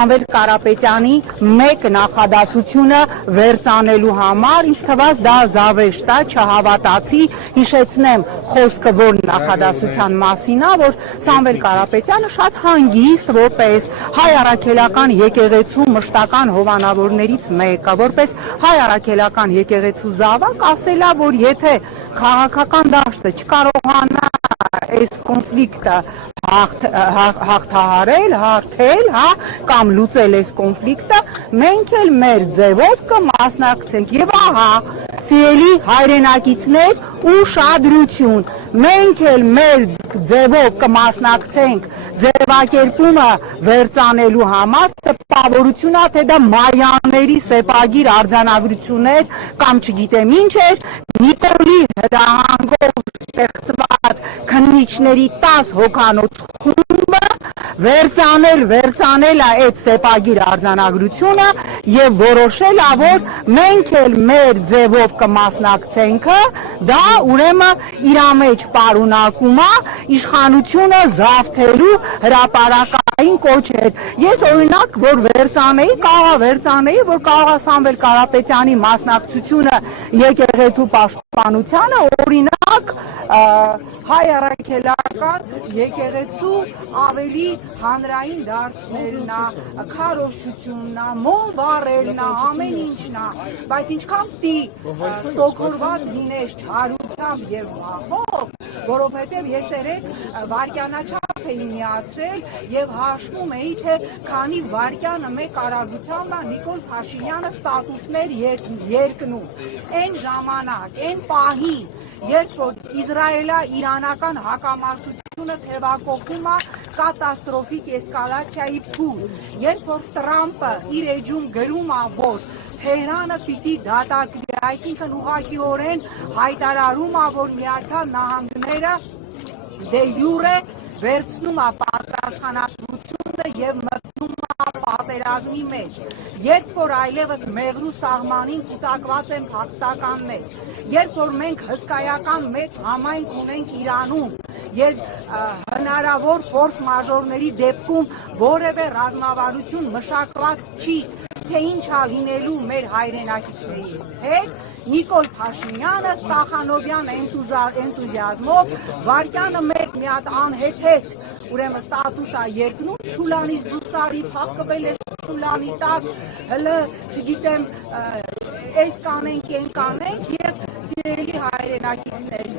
Սամվել Կարապետյանի մեկ նախադասությունը վերցանելու համար ինձ թվաց դա զավեշտ է, չհավատացի, հիշեցնեմ խոսքը որ նախադասության մասին է, որ Սամվել Կարապետյանը շատ հանգիստ որպես հայ առաքելական եկեղեցու մշտական հովանավորներից մեկը, որպես հայ առաքելական եկեղեցու զավակ ասել է, որ եթե քաղաքական դաշտը չկարողանա այս կոնֆլիկտը հաղթահարել, հարթել, կամ լուծել այս կոնֆլիկտը, մենք էլ մեր ձևով կմասնակցենք։ Եվ ահա, սիրելի հայրենակիցներ, ուշադրություն, մենք էլ մեր ձևով կմասնակցենք ձևակերպումը վերցանելու համար, տպավորություն է, թե դա մայաների սեպագիր արձանագրություններ կամ չգիտեմ ինչ էր, Նիկոլի հրահանգով ստեղծված քննիչների 10 հոգանոց խումբը վերցանել է այդ սեպագիր արձանագրությունը եւ որոշել է, որ մենք էլ մեր ձևով կմասնակցենք, դա ուրեմն իր մեջ պարունակում է իշխանությունը զավթելու հրապարակային կոչեր։ Ես օրինակ, որ վերցանեի, որ կարող Սամվել Կարապետյանի մասնակցությունը եկեղեցու պաշտպանությանը, օրինակ հայ առաքելական եկեղեցու ավելի հանրային դարձնելն է, քարոզչությունն է, մոմ վառելն է, ամեն ինչն է, բայց ինչքան պիտի տոկորված լինես չարությամբ եւ մախով, որովհետեւ ես երեք վարքյանաչափ էի միացրել եւ հաշվում էի, թե քանի վարքյանը մեկ արագությամբ Նիկոլ Փաշինյանը ստատուսներ երկնում, այն ժամանակ, այն պահին, երբ որ Իսրայելա-իրանական հակամարտությունը թևակողում է կատաստրոֆիկ էսկալացիայի փուլ, երբ որ Տրամպը իր էջում գրում է, որ Թեհրանը պիտի դատարկվի, այսինքն ուղղակիորեն հայտարարում է, որ Միացյալ Նահանգները դե յուրե վերցնում է պատասխանատվությունը եւ մտնում է պատերազմի մեջ, երբ որ այլևս Մեղրու սահմանին կուտակված են փախստականներ, երբ որ մենք հսկայական մեծ համայնք ունենք Իրանում, երբ հնարավոր ֆորս մաժորների դեպքում որևէ ռազմավարություն մշակված չի, թե ինչ է լինելու մեր հայրենակիցների հետ, Նիկոլ Փաշինյանը Ստախանովյան էնտուզիազմով վարկյանը մեկ մի հատ անհեթեթ ուրեմն ստատուս է երկնում, Չուլանից դուսարի փախկվել է Չուլանի տակ, հլը չգիտեմ այս կանենք, այն կանենք եւ սիրելի հայրենակիցներ,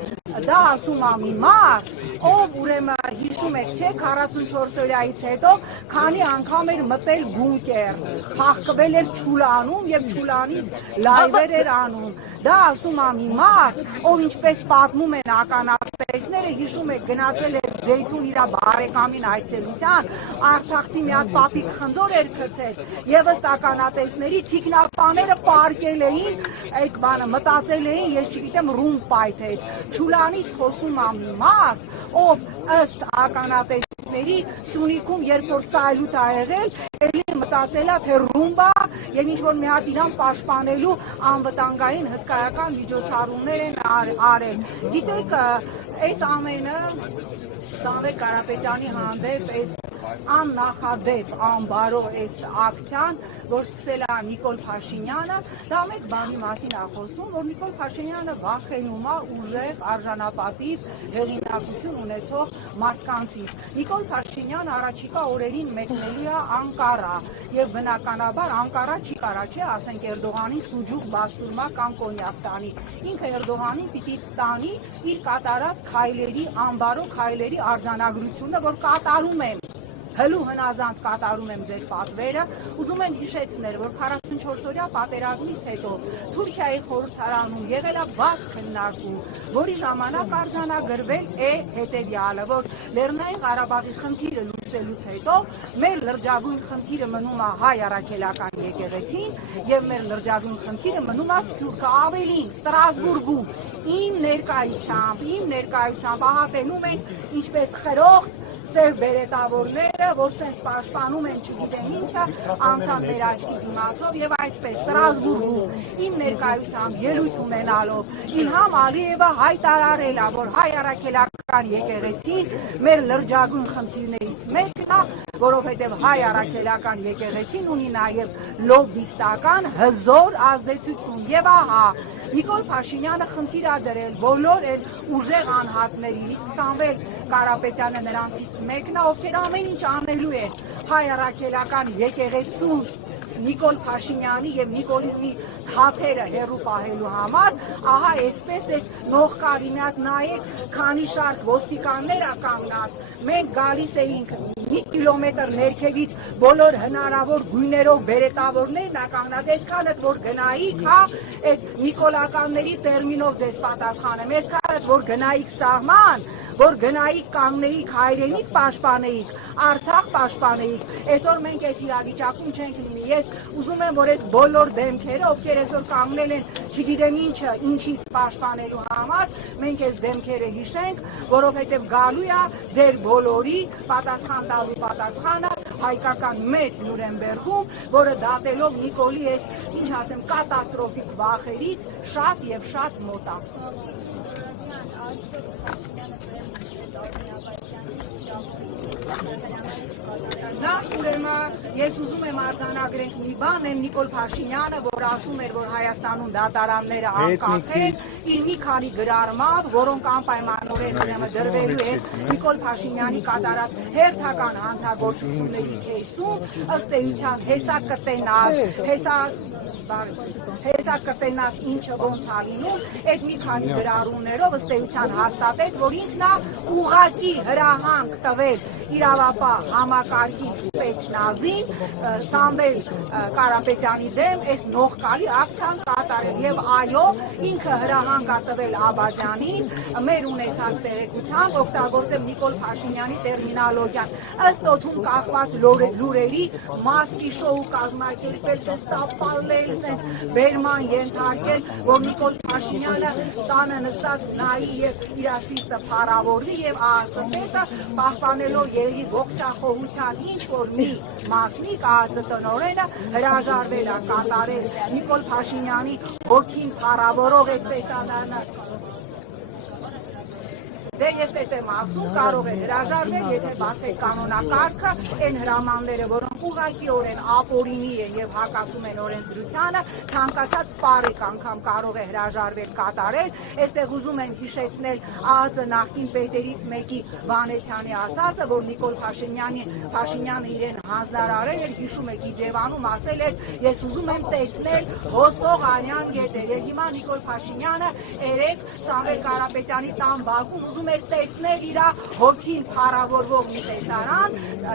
դա ասում է մի մարդ, ով ուրեմն հիշում եք, չէ, 44 օրյայից հետո քանի անգամ էր մտել բունկեր, փախկվել էր Չուլանում եւ Չուլանից լայվեր էր անում, դա ասում է մի մարդ, ով ինչպես պատմում են ականատեսները, հիշում եք, գնացել էր Զեյթուն իր բարեկամին այցելության, Արցախցի մի հատ պապիկ խնձոր էր գցել եւ ըստ ականատեսների թիկնապաները պարկել էին, այդ բանը մտածել էին, ես չգիտեմ, ռումբ պայթեց, Չուլանից խոսում է մի մարդ, ով ըստ ականատեսների Սյունիքում երբ որ սայլուտ ա եղել, էլի մտածել է, թե ռումբա եւ ինչ որ մի հատ իրան պաշտպանելու անվտանգային հսկայական միջոցառումներ են արել։ Գիտեք, այս ամենը Սամվել Կարապետյանի հանդեպ այս աննախադեպ, անբարո այս ակցիան, որ սկսել է Նիկոլ Փաշինյանը, դա մեկ բանի մասին է խոսում, որ Նիկոլ Փաշինյանը վախենում է ուժեղ, արժանապատիվ հեղինակություն ունեցող մարդկանցից։ Նիկոլ Փաշինյանը առաջիկա օրերին մեկնելու է Անկարա եւ բնականաբար Անկարա չի կարա, չէ, ասենք Էրդողանի սուջուղ բաստուրմա կամ կոնյակ տանի։ Ինքը Էրդողանին պիտի տանի իր կատարած քայլերի, անբարո քայլերի արձանագրությունը, որ կատարում են հլու հնազանդ կատարում եմ ձեր պատվերը, ուզում եմ հիշեցնել, որ 44-օրյա պատերազմից հետո Թուրքիայի խորհրդարանում եղել է բաց քննարկում, որի ժամանակ արձանագրվել է հետևյալը, որ Լեռնային Ղարաբաղի խնդիրը լուծելուց հետո մեր լրջագույն խնդիրը մնում է հայ առաքելական եկեղեցին եւ մեր լրջագույն խնդիրը մնում է Սփյուռքը, ավելին Ստրասբուրգում իմ ներկայությամբ ահա տենում ենք ինչպես խրոխտ սև բերետավորները, որ սենց պաշտպանում են չգիտեմ ինչը, անցան մեր աչքի դիմացով եւ այսպես Ստրասբուրգում իմ ներկայությամբ ելույթ ունենալով Իլհամ Ալիևը հայտարարել է, որ հայ առաքելական առաքելական եկեղեցին մեր լրջագույն խնդիրներից մեկն է, որովհետև հայ առաքելական եկեղեցին ունի նաև լոբիստական հզոր ազդեցություն եւ ահա Նիկոլ Փաշինյանը խնդիր է դրել բոլոր այդ ուժեղ անհատներին, Սամվել Կարապետյանը նրանցից մեկն է, ովքեր ամեն ինչ անելու են հայ առաքելական եկեղեցուն Նիկոլ Փաշինյանի եւ նիկոլիզմի թաթերը հերու պահելու համար, ահա այսպես է նողկարինատ նայեք, քանի շարք ոստիկաններ ա կանգնած, մենք գալիս էինք մի կիլոմետր ներքևից բոլոր հնարավոր գույներով բերետավորներն ա կանգնած, այսքանը որ գնայիք, հա, այդ նիկոլականների տերմինով ձեզ պատասխանեմ, այսքանը որ գնայիք սահման, որ գնայիք կանգնեիք հայրենիք պաշտպանեիք, Արցախ պաշտպանեիք, այսօր մենք այս իրավիճակում չենք լինի, ես ուզում եմ, որ այս բոլոր դեմքերը, ովքեր այսօր կանգնել են, չգիտեմ ինչը, ինչից պաշտպանելու համար, մենք այս դեմքերը հիշենք, որովհետև գալու է ձեր բոլորի պատասխան տալու պատասխանը հայկական մեծ Նյուրնբերգում, որը դատելով Նիկոլի այս, ինչ ասեմ, կատաստրոֆիկ վախերից շատ եւ շատ մոտ է։ Նախ ուրեմն ես ուզում եմ արձանագրենք մի բան, եմ Նիկոլ Փաշինյանը, որ ասում էր, որ Հայաստանում դատարանները անկախ են, իր մի քանի գրառմամբ, որոնք անպայմանորեն ուրեմն դրվելու են Նիկոլ Փաշինյանի կատարած հերթական հանցագործությունների քեյսում, ըստ էության հեսա կտենաս ինչը ոնց ա լինում, այդ մի քանի գրառումներով ըստ էության հաստատեց, որ ինքն է ուղղակի հրահանգ տվել իրավապահ համակարգից սպեցնազին Սամվել Կարապետյանի դեմ այս նողկալի ակցիան կատարել եւ այո ինքը հրահանգ ա տվել Աբազյանին մեր ունեցած տեղեկությամբ օգտագործեմ Նիկոլ Փաշինյանի տերմինոլոգիան ըստ օդում կախված լուրերի մասկի շոու կազմակերպել տապալել բերման ենթարկել որ Նիկոլ Փաշինյանը տանը նստած նայի եւ իր սիրտը փառավորվի եւ ԱԱԾ-ը պահպանելով երևի ողջախոհության ինչ որ մի մասնիկ ԱԱԾ տնօրենը հրաժարվել է կատարել Նիկոլ Փաշինյանի ոգին փառավորող այդպես անանալ Դե ես այդ եմ ասում, կարող է հրաժարվել, եթե բացեք կանոնակարգը, այն հրամանները, որոնք ուղղակիորեն ապօրինի են եւ հակասում են օրենսդրությանը, ցանկացած բարեք անգամ կարող է հրաժարվել կատարել։ Այստեղ ուզում եմ հիշեցնել ԱԱԾ նախկին պետերից մեկի Վանեցյանի ասածը, որ Նիկոլ Փաշինյանը իրեն հանձնարարել էր, հիշում եք Իջևանում ասել էր, ես ուզում եմ տեսնել հոսող արյան գետեր։ Եվ հիմա Նիկոլ Փաշինյանը երեք Սամվել Կարապետյանի տան բակում ուզում տեսնել իր հոգին փառավորվող մի տեսարան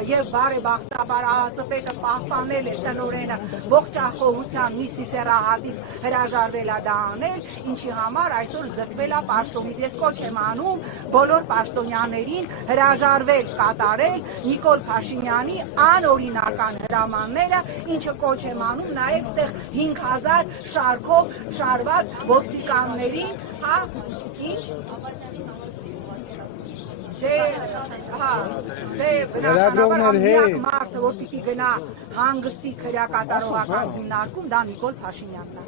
եւ բարեբախտաբար ԱԱԾ-պետը պահպանել է տնօրենը ողջախոհության մի սիսեռահատիկ հրաժարվել է դա անել, ինչի համար այսօր զտվել է պաշտոնից։ Ես կոչ եմ անում բոլոր պաշտոնյաներին հրաժարվել կատարել Նիկոլ Փաշինյանի անօրինական հրամանները, ինչը կոչ եմ անում նաեւ այդտեղ 5000 շարքով շարված ոստիկաններին, հա, ինչ բնականաբար միակ մարդը, որ պիտի գնա հանգստի քրեակատարողական հիմնարկում, դա Նիկոլ Փաշինյանն է։